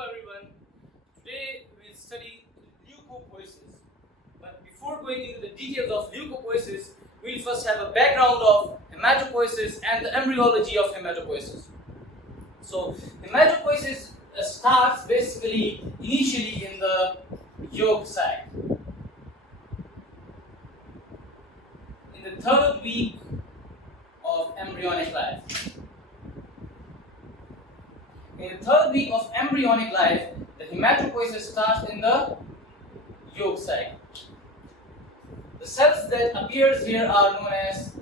Hello everyone, today we'll study leukopoiesis. But before going into the details of leukopoiesis, we'll first have a background of hematopoiesis and the embryology of hematopoiesis. So hematopoiesis starts basically initially in the yolk sac. In the third week of embryonic life. In the third week of embryonic life, the hematopoiesis starts in the yolk sac. The cells that appears here are known as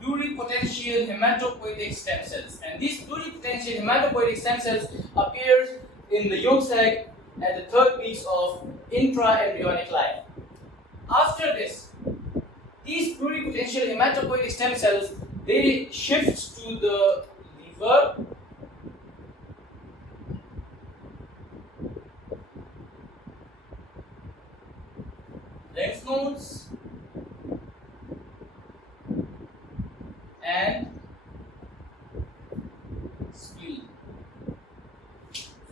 pluripotential hematopoietic stem cells, and these pluripotential hematopoietic stem cells appears in the yolk sac at the third weeks of intra-embryonic life. After this, these pluripotential hematopoietic stem cells they shift to the liver, lymph nodes, and spleen.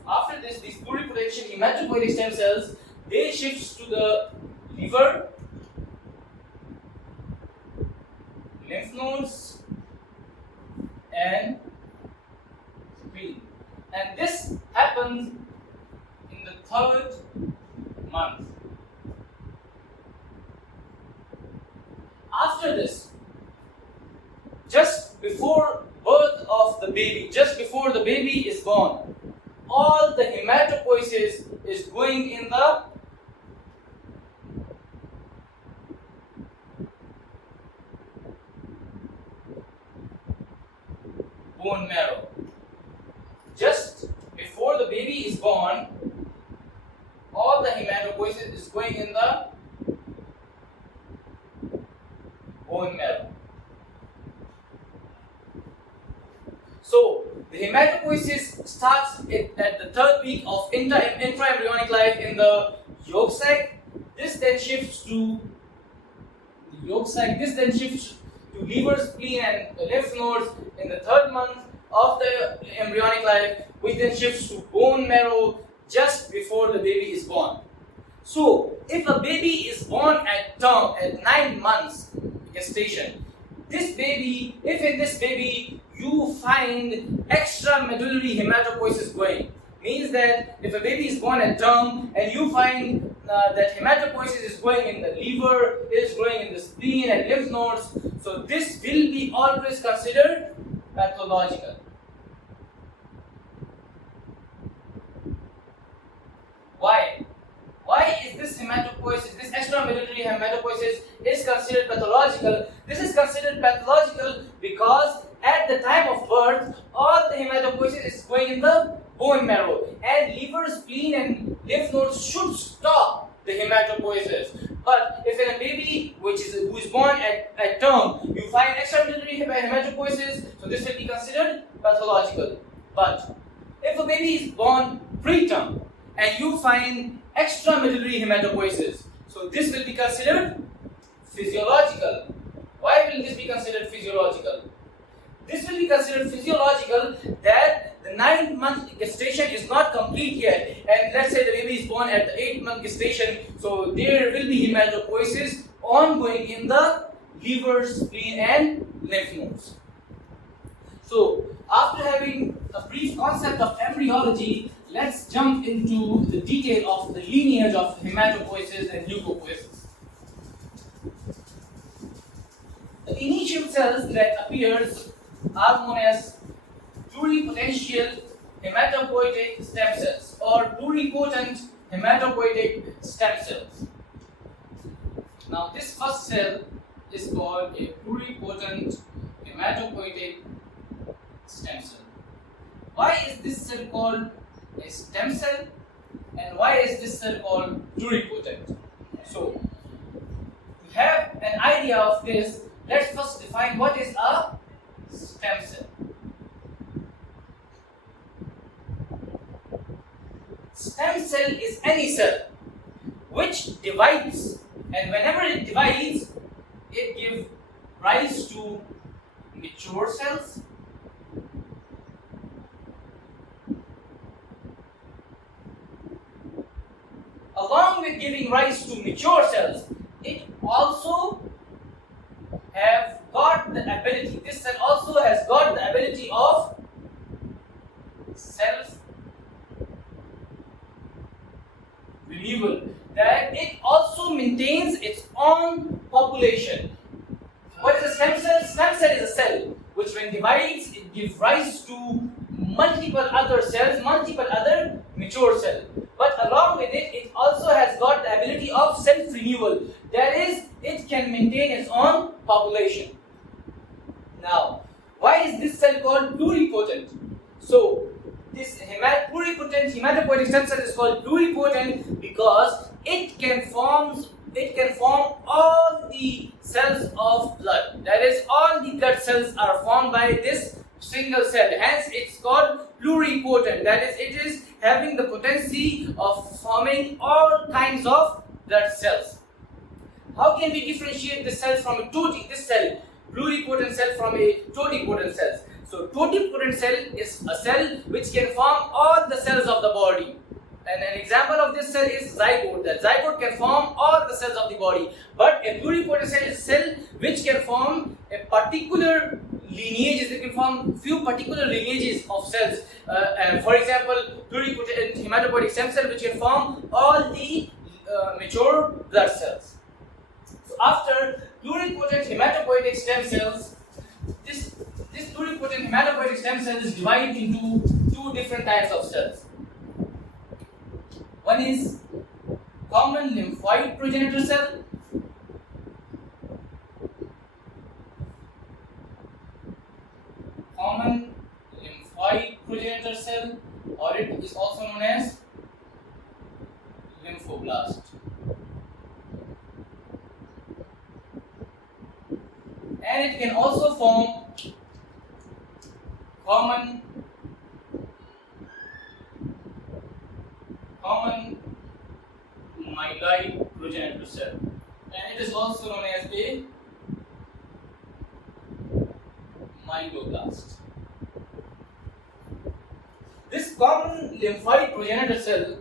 After this, these pluripotential hematopoietic stem cells they shift to the liver, lymph nodes, and spleen. And this happens in the third month. After this, just before birth of the baby, just before the baby is born, all the hematopoiesis is going in the bone marrow. Just before the baby is born, all the hematopoiesis is going in the bone marrow. So the hematopoiesis starts at the third week of intra-embryonic life in the yolk sac. This then shifts to the yolk sac. This then shifts to liver, spleen, and lymph nodes in the third month of the embryonic life, which then shifts to bone marrow just before the baby is born. So if a baby is born at term at 9 months gestation, this baby, if in this baby you find extramedullary hematopoiesis going, means that if a baby is born at term and you find that hematopoiesis is going in the liver, is growing in the spleen and lymph nodes, so this will be always considered pathological. Why? Why is this hematopoiesis, this extramedullary hematopoiesis is considered pathological? This is considered pathological because at the time of birth, all the hematopoiesis is going in the bone marrow, and liver, spleen, and lymph nodes should stop the hematopoiesis. But if in a baby who is born at term, you find extramedullary hematopoiesis, so this will be considered pathological. But if a baby is born preterm and you find extramedullary hematopoiesis, so this will be considered physiological. Why will this be considered physiological? This will be considered physiological that the 9-month gestation is not complete yet, and let's say the baby is born at the 8-month gestation, so there will be hematopoiesis ongoing in the liver, spleen, and lymph nodes. So after having a brief concept of embryology, let's jump into the detail of the lineage of hematopoiesis and leukopoiesis. The initial cells that appears are known as pluripotential hematopoietic stem cells or pluripotent hematopoietic stem cells. Now this first cell is called a pluripotent hematopoietic stem cell. Why is this cell called a stem cell, and why is this cell called pluripotent? So, to have an idea of this, let's first define what is a stem cell. Stem cell is any cell which divides, and whenever it divides, it gives rise to mature cells with giving rise to mature cells, it also have got the ability, this cell also has got the ability of self-renewal, that it also maintains its own population. What is a stem cell? Stem cell is a cell which when divides, it gives rise to multiple other cells, multiple other mature cells. But along with it, it also has got the ability of self-renewal. That is, it can maintain its own population. Now, why is this cell called pluripotent? So, this pluripotent hematopoietic stem cell is called pluripotent because it can form all the cells of blood. That is, all the blood cells are formed by this single cell. Hence, it's called pluripotent. That is, it is having the potency of forming all kinds of blood cells. How can we differentiate this cell from a pluripotent cell from a totipotent cell? So, totipotent cell is a cell which can form all the cells of the body. And an example of this cell is zygote. That zygote can form all the cells of the body. But a pluripotent cell is a cell which can form a particular lineages. It can form few particular lineages of cells. For example, pluripotent hematopoietic stem cell which can form all the mature blood cells. So after pluripotent hematopoietic stem cells, this pluripotent hematopoietic stem cell is divided into two different types of cells. One is common lymphoid progenitor cell. Common lymphoid progenitor cell, or it is also known as lymphoblast. And it can also form common myeloid progenitor cell, and it is also known as a myeloblast. This common lymphoid progenitor cell,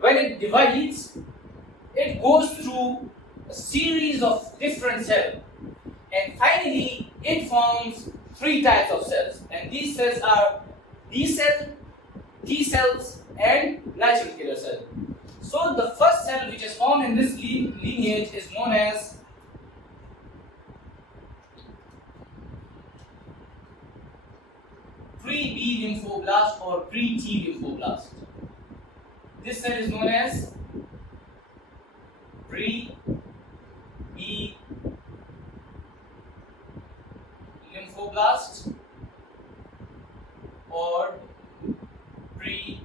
when it divides, it goes through a series of different cells, and finally it forms three types of cells, and these cells are B cell, T cells, and natural killer cell. So the first cell which is formed in this lineage is known as pre-B lymphoblast or pre-T lymphoblast. This cell is known as pre-B lymphoblast or pre-T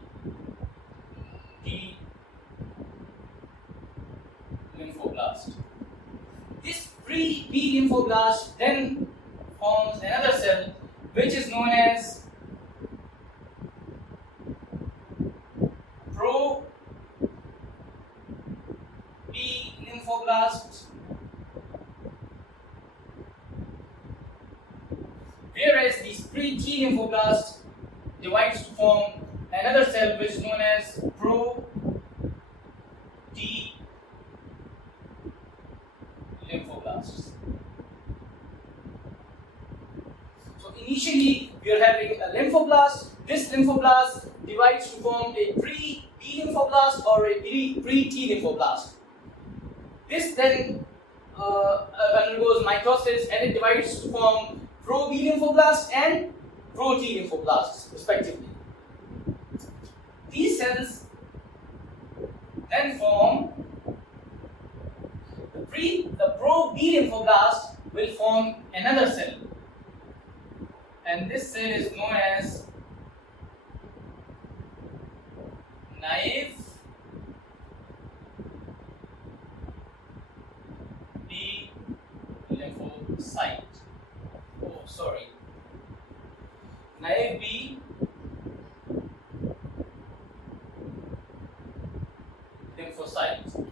lymphoblast. This pre-B lymphoblast then forms another cell which is known as pro-B lymphoblast, whereas this pre-T lymphoblast divides to form another cell which is known as pro-T lymphoblasts. So initially we are having a lymphoblast. This lymphoblast divides to form a pre-B lymphoblast or a pre-T lymphoblast. This then undergoes mitosis and it divides to form pro-B lymphoblasts and pro-T lymphoblasts respectively. These cells then form the pro-B lymphoblast will form another cell, and this cell is known as naive B lymphocyte. Naive B lymphocyte.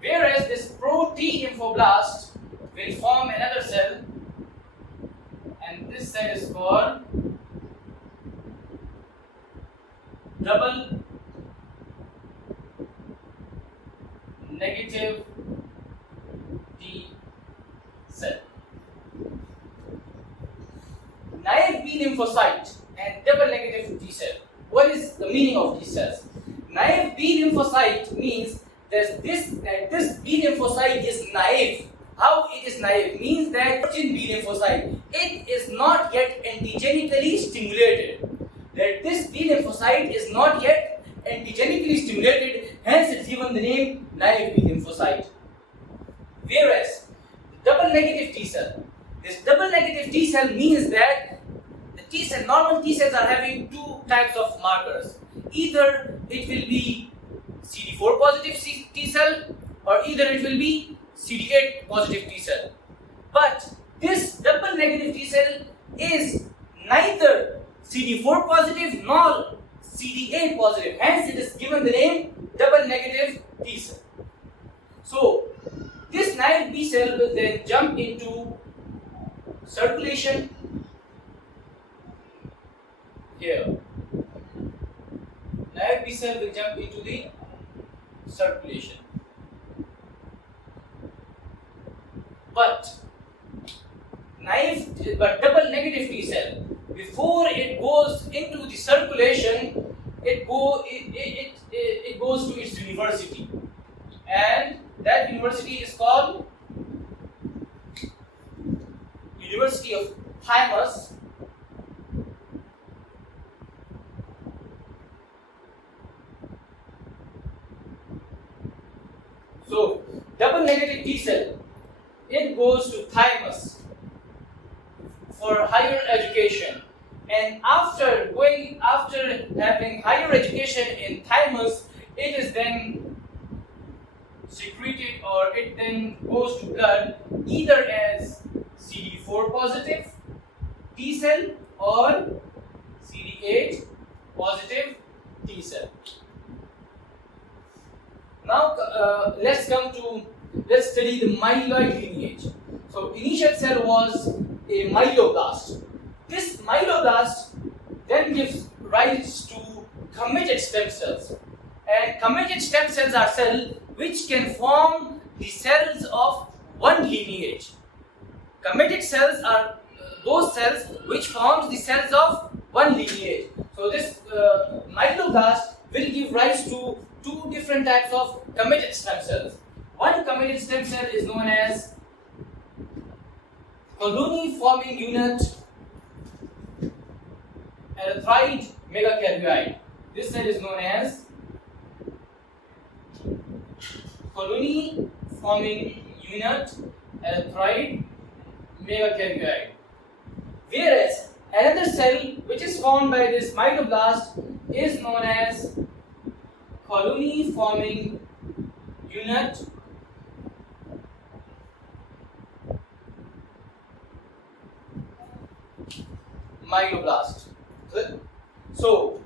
Whereas this pro-T lymphoblast will form another cell, and this cell is called double negative T cell. Naive B lymphocyte and double negative T cell. What is the meaning of these cells? Naive B lymphocyte means that this B lymphocyte is naive. How it is naive? Means that virgin B lymphocyte, it is not yet antigenically stimulated. That this B lymphocyte is not yet antigenically stimulated, hence it's given the name naive B lymphocyte. Whereas double negative T cell, this double negative T cell means that the T cell, normal T cells are having two types of markers. Either it will be CD4 positive T cell or either it will be CD8 positive T cell. But this double negative T cell is neither CD4 positive nor CD8 positive. Hence it is given the name double negative T cell. So this naive B cell will then jump into circulation here. Naive B cell will jump into the circulation. But double negative T cell, before it goes into the circulation, it goes to its university, and that university is called University of Thymus. So double negative T cell, it goes to thymus for higher education, and after having higher education in thymus, it is then secreted, or it then goes to blood either as CD4 positive T cell or CD8 positive T cell. Now let's study the myeloid lineage. So initial cell was a myeloblast. This myeloblast then gives rise to committed stem cells. And committed stem cells are cells which can form the cells of one lineage. Committed cells are those cells which forms the cells of one lineage. So this myeloblast will give rise to two different types of committed stem cells. One committed stem cell is known as colony forming unit erythroid megakaryoid. This cell is known as colony forming unit erythroid megakaryoid. Whereas another cell which is formed by this myeloblast is known as colony forming unit myeloblast. So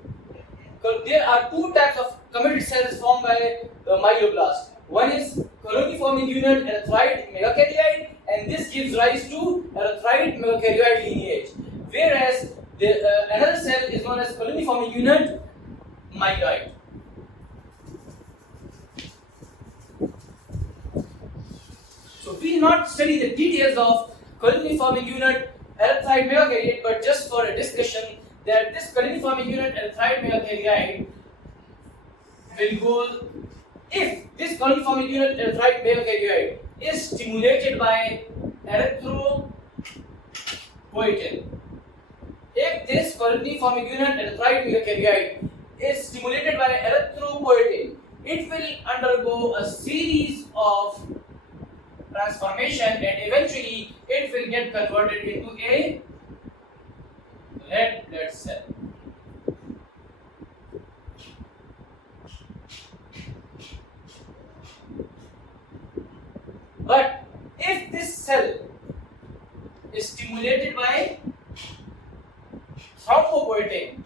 there are two types of committed cells formed by the myeloblast. One is colony forming unit erythroid megakaryoid, and this gives rise to erythroid megakaryoid lineage. Whereas another cell is known as colony forming unit myeloid. So we will not study the details of colony forming unit erythroid megakaryoid, but just for a discussion that this colony forming unit erythroid megakaryoid will go, if this colony forming unit erythroid megakaryoid is stimulated by erythropoietin. If this colony forming unit erythroid megakaryoid is stimulated by erythropoietin, it will undergo a series of transformation, and eventually it will get converted into a red blood cell. But if this cell is stimulated by thrombopoietin,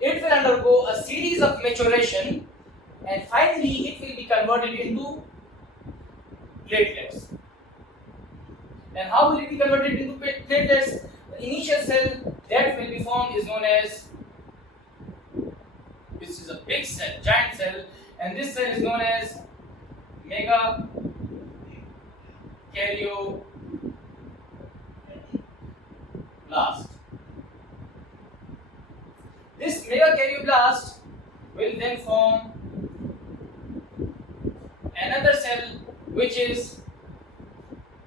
it will undergo a series of maturation, and finally it will be converted into platelets. And how will it be converted into platelets? The initial cell that will be formed is known as, this is a big cell, giant cell, and this cell is known as megakaryoblast. This megakaryoblast will then form another cell which is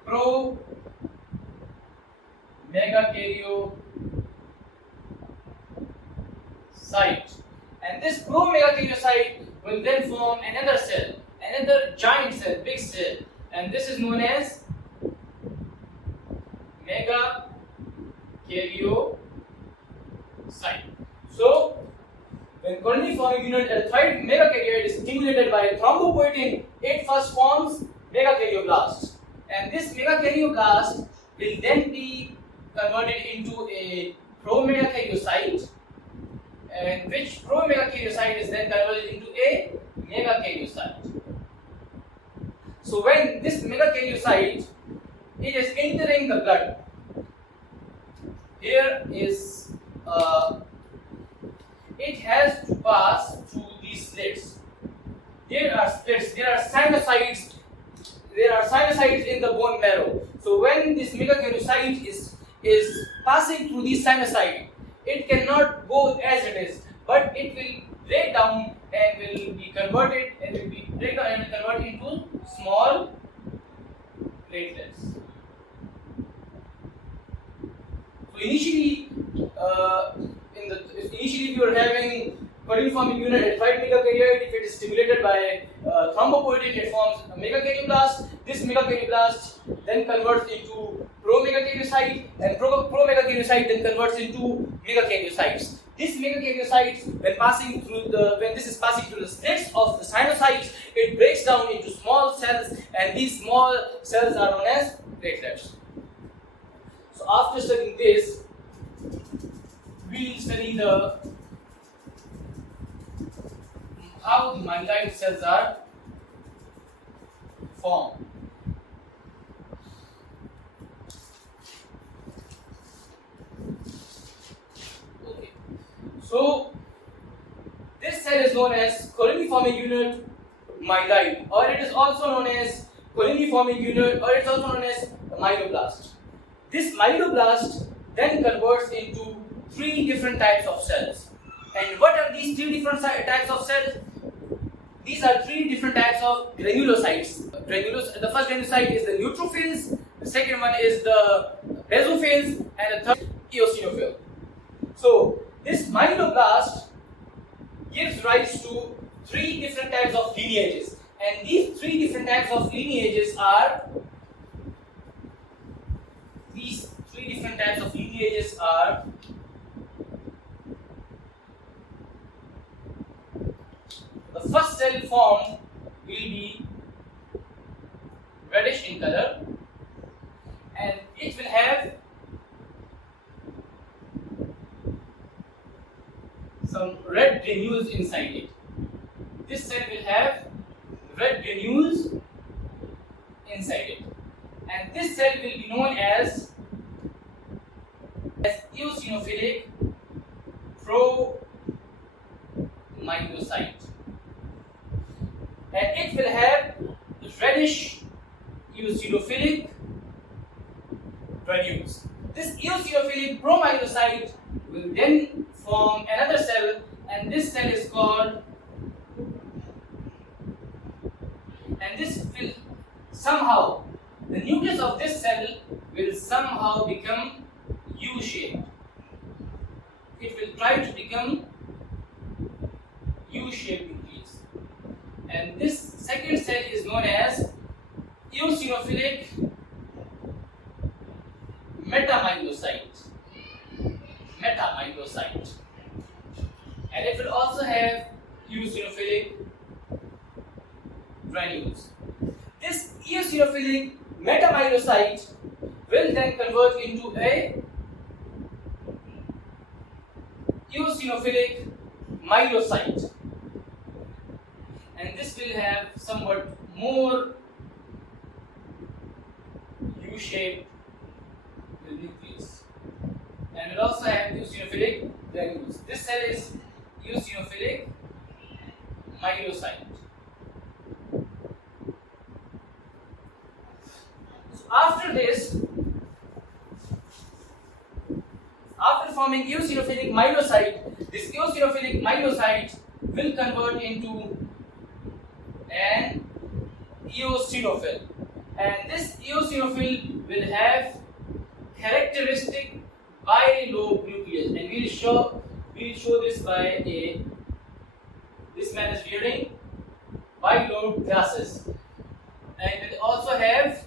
pro-megakaryocyte, and this pro-megakaryocyte will then form another cell, another giant cell, big cell, and this is known as megakaryocyte. So, when colony forming unit erythroid megakaryoid is stimulated by thrombopoietin, it first forms megakaryoblast, and this megakaryoblast will then be converted into a pro-megakaryocyte, and which pro-megakaryocyte is then converted into a megakaryocyte. So when this megakaryocyte it is entering the blood, here is it has to pass through these slits. There are slits, there are sinusoids in the bone marrow. So when this megakaryocyte is passing through these sinusoids, it cannot go as it is, but it will break down and will be converted into small platelets. So initially, if you are having colony forming unit erythroid megakaryoid, if it is stimulated by thrombopoietin, it forms a megakaryoblast. This megakaryoblast then converts into pro-megakaryocyte, and pro-megakaryocyte then converts into megakaryocytes. These megakaryocytes, when this is passing through the slits of the sinusoids, it breaks down into small cells, and these small cells are known as platelets. So after studying this, we will study how the myeloid cells are formed. Okay. So this cell is known as colony forming unit myeloid, or it is also known as colony forming unit, or it is also known as myeloblast. This myeloblast then converts into three different types of cells. And what are these three different types of cells? These are three different types of granulocytes. The first granulocyte is the neutrophils, the second one is the basophils, and the third eosinophil. So this myeloblast gives rise to three different types of lineages, and these three different types of lineages are the first cell formed will be reddish in color, and it will have some red granules inside it. This cell will have red granules inside it, and this cell will be known as eosinophilic pro-myelocyte, and it will have reddish eosinophilic granules. This eosinophilic pro-myelocyte will then form another cell, and this cell is called, and this will somehow, the nucleus of this cell will somehow become U-shaped. It will try to become U-shaped nucleus. And this second cell is known as eosinophilic metamyelocyte. And it will also have eosinophilic granules. This eosinophilic metamyelocyte will then convert into a eosinophilic myelocyte, and this will have somewhat more U-shaped nucleus, and it also have eosinophilic granules. This cell is eosinophilic myelocyte. after this, after forming eosinophilic myelocyte, this eosinophilic myelocyte will convert into an eosinophil, and this eosinophil will have characteristic bilobe nucleus, and we will show this by this man is wearing bilobe glasses, and will also have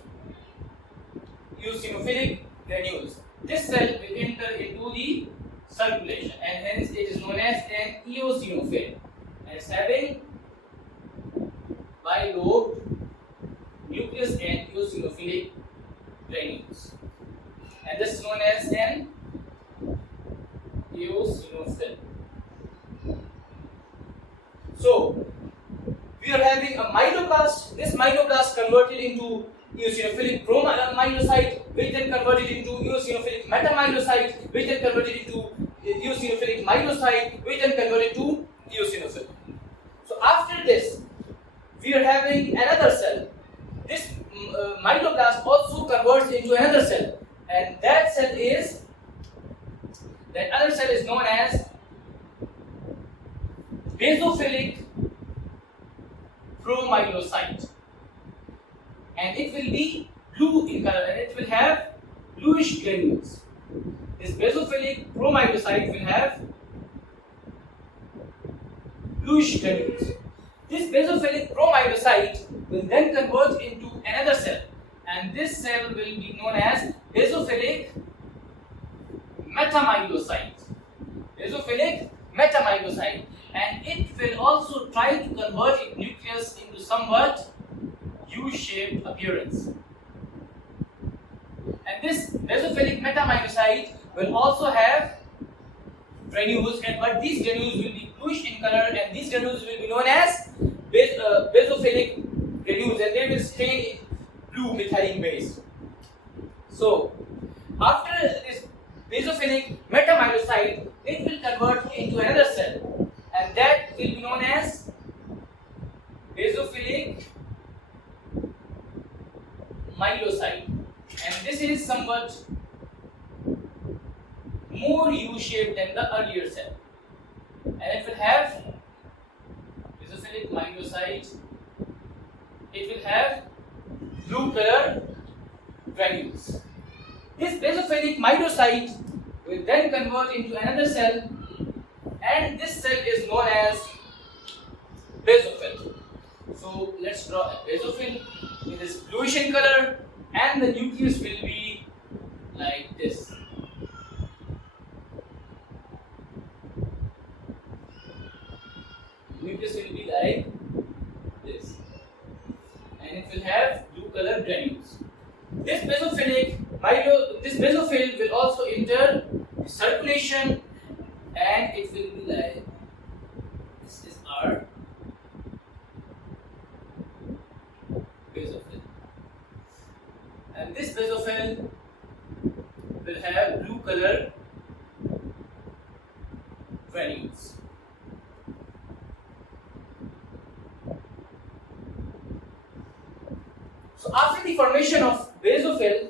eosinophilic granules. This cell will enter into the circulation, and hence it is known as an eosinophil, and it's having bilobe nucleus and eosinophilic granules, and this is known as an eosinophil. So we are having a myeloblast. This myeloblast converted into eosinophilic promyelocyte, which then converted into eosinophilic metamyelocyte, which then converted into eosinophilic myelocyte, which then converted to eosinophil. So after this, we are having another cell. This myeloblast also converts into another cell, and that other cell is known as basophilic promyelocyte, and it will be blue in color, and it will have bluish granules. This basophilic promyelocyte will have bluish granules. This basophilic promyelocyte will then convert into another cell, and this cell will be known as basophilic metamyelocyte. Basophilic metamyelocyte, and it will also try to convert its nucleus into somewhat U-shaped appearance. And this basophilic metamyelocyte will also have granules, but these granules will be bluish in color, and these granules will be known as basophilic granules, and they will stain in blue methylene base. So after this basophilic metamyelocyte, it will convert into another cell, and that will be known as basophilic myelocyte, and this is somewhat more U-shaped than the earlier cell, and it will have basophilic myelocyte. It will have blue color granules. This basophilic myelocyte will then convert into another cell, and this cell is known as basophil. So let's draw a basophil. It is bluish in color, and the nucleus will be like this. Nucleus will be like this, and it will have blue color granules. This basophil will also enter circulation, and it will be like this is our basophil, and this basophil will have blue color granules. So after the formation of basophil,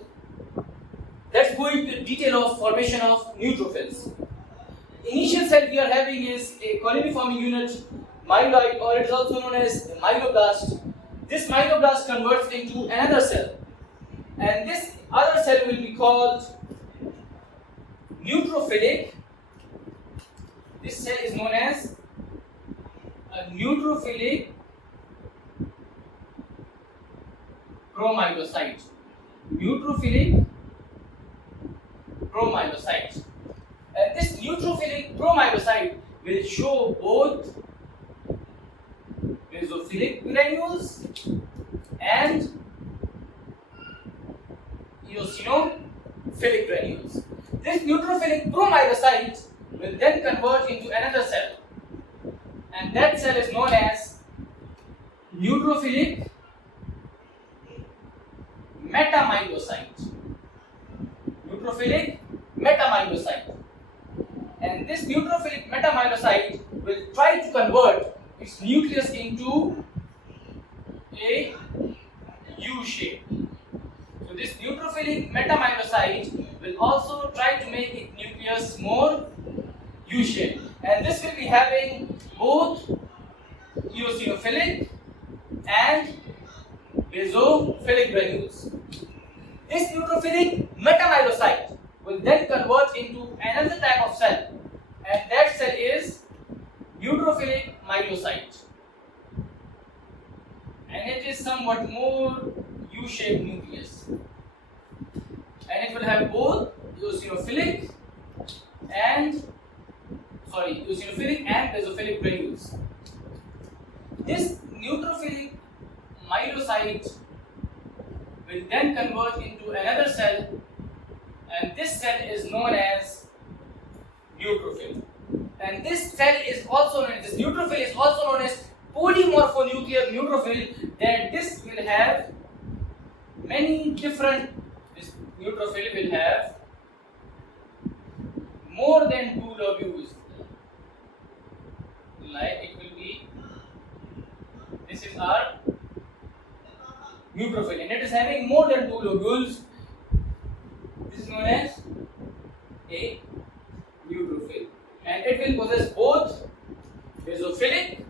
let's go into detail of formation of neutrophils. Initial cell we are having is a colony-forming unit, myeloid, or it is also known as myeloblast. This myeloblast converts into another cell, and this other cell will be called neutrophilic. This cell is known as a neutrophilic promyelocyte. Neutrophilic promyelocyte. And this neutrophilic promyelocyte will show both basophilic granules and eosinophilic granules. This neutrophilic promyelocyte will then convert into another cell, and that cell is known as neutrophilic metamyelocyte. Neutrophilic metamyelocyte. And this neutrophilic metamyelocyte will try to convert its nucleus into a U shape. So this also try to make its nucleus more U-shaped, and this will be having both eosinophilic and basophilic granules. This neutrophilic metamyelocyte will then convert into another type of cell, and that cell is neutrophilic myelocyte, and it is somewhat more U-shaped nucleus, and it will have both eosinophilic and basophilic granules. This neutrophilic myelocyte will then convert into another cell, and this cell is known as neutrophil. And this cell is also known as, this neutrophil is also known as polymorphonuclear neutrophil, that this will have many different, this neutrophil will have more than 2 lobules, like it will be, this is our neutrophil, and it is having more than 2 lobules. This is known as a neutrophil, and it will possess both basophilic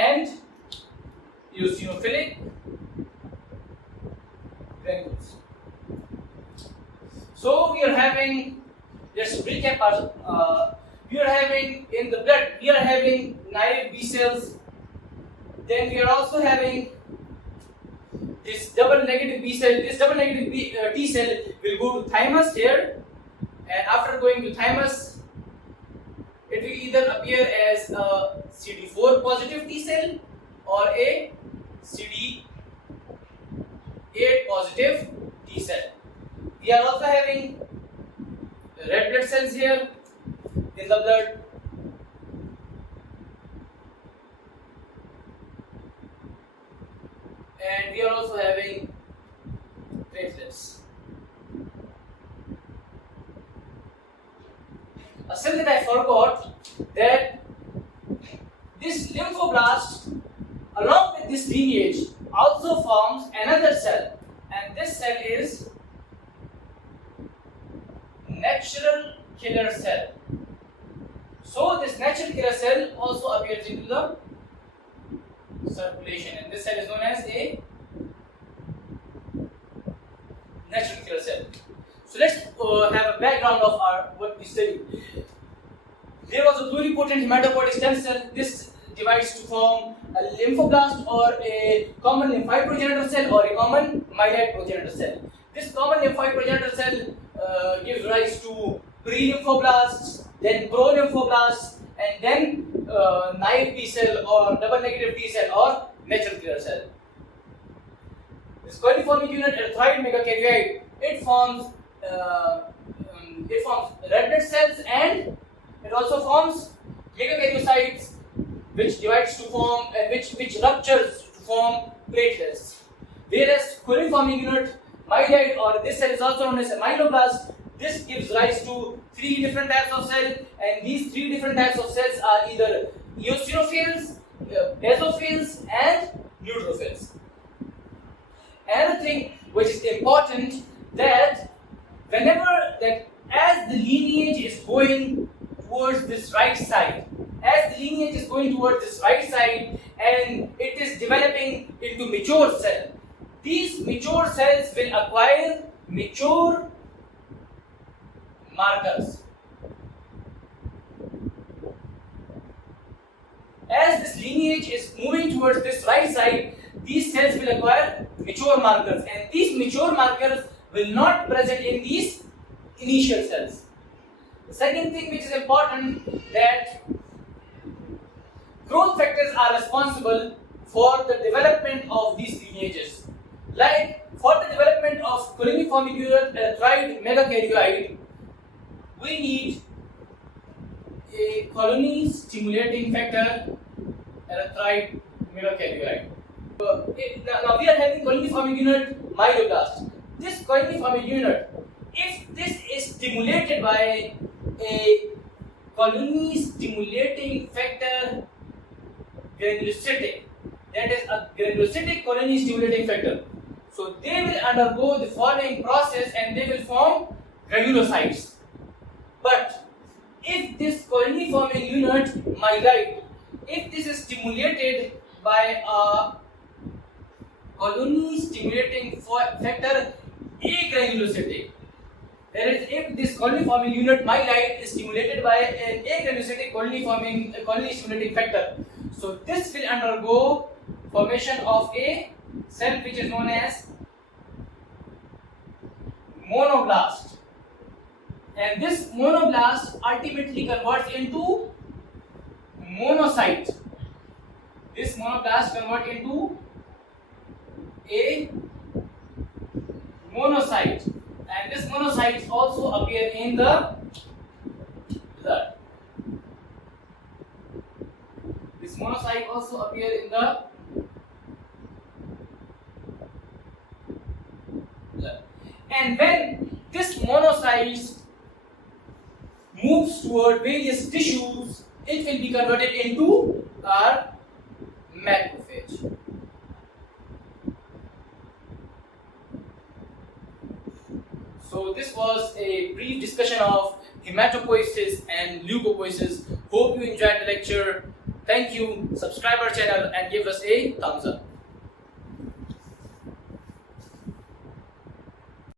and eosinophilic granules. So we are having, just recap our, we are having in the blood, we are having naive B cells, then we are also having this double negative B cell. This double negative T cell will go to thymus here, and after going to thymus, it will either appear as a CD4 positive T cell or a CD8 positive T cell. We are also having red blood cells here in the blood, and we are also having platelets. A cell that I forgot, that this lymphoblast along with this lineage also forms another cell, and this cell is natural killer cell. So this natural killer cell also appears into the circulation, and this cell is known as a natural killer cell. So let's have a background of what we studied. There was a pluripotent hematopoietic stem cell. This divides to form a lymphoblast or a common lymphoid progenitor cell or a common myeloid progenitor cell. This common lymphoid progenitor cell gives rise to pre-lymphoblasts, then pro-lymphoblasts, and then naive B cell or double negative T cell or natural killer cell. This coliform unit erythroid megakaryoid, it forms red blood cells, and it also forms megakaryocytes, which divides to form which ruptures to form platelets. Whereas coliforming unit myeloid, or this cell is also known as a myeloblast, this gives rise to 3 different types of cells, and these 3 different types of cells are either eosinophils, basophils, and neutrophils. Another thing which is important, that whenever that as the lineage is going towards this right side, and it is developing into mature cell, these mature cells will acquire mature markers. As this lineage is moving towards this right side, these cells will acquire mature markers, and these mature markers will not present in these initial cells. The second thing which is important, that growth factors are responsible for the development of these lineages. Like for the development of coliformicular erythroid megakaryoid, we need a colony stimulating factor erythroid megakaryoid. Now we are having colony forming unit myeloblast. This colony forming unit, if this is stimulated by a colony stimulating factor granulocytic, that is a granulocytic colony stimulating factor. So they will undergo the following process and they will form granulocytes. But if this colony forming unit, myeloid, if this is stimulated by a colony stimulating factor agranulocytic, that is, if this colony forming unit myeloid is stimulated by an agranulocytic colony stimulating factor, so this will undergo formation of a cell which is known as monoblast, and this monoblast ultimately converts into monocyte. This monoblast converts into a monocyte, and this monocytes also appear in the blood. This monocyte also appear in the blood. And when this monocyte moves toward various tissues, it will be converted into our macrophage. So this was a brief discussion of hematopoiesis and leukopoiesis. Hope you enjoyed the lecture. Thank you. Subscribe our channel and give us a thumbs up.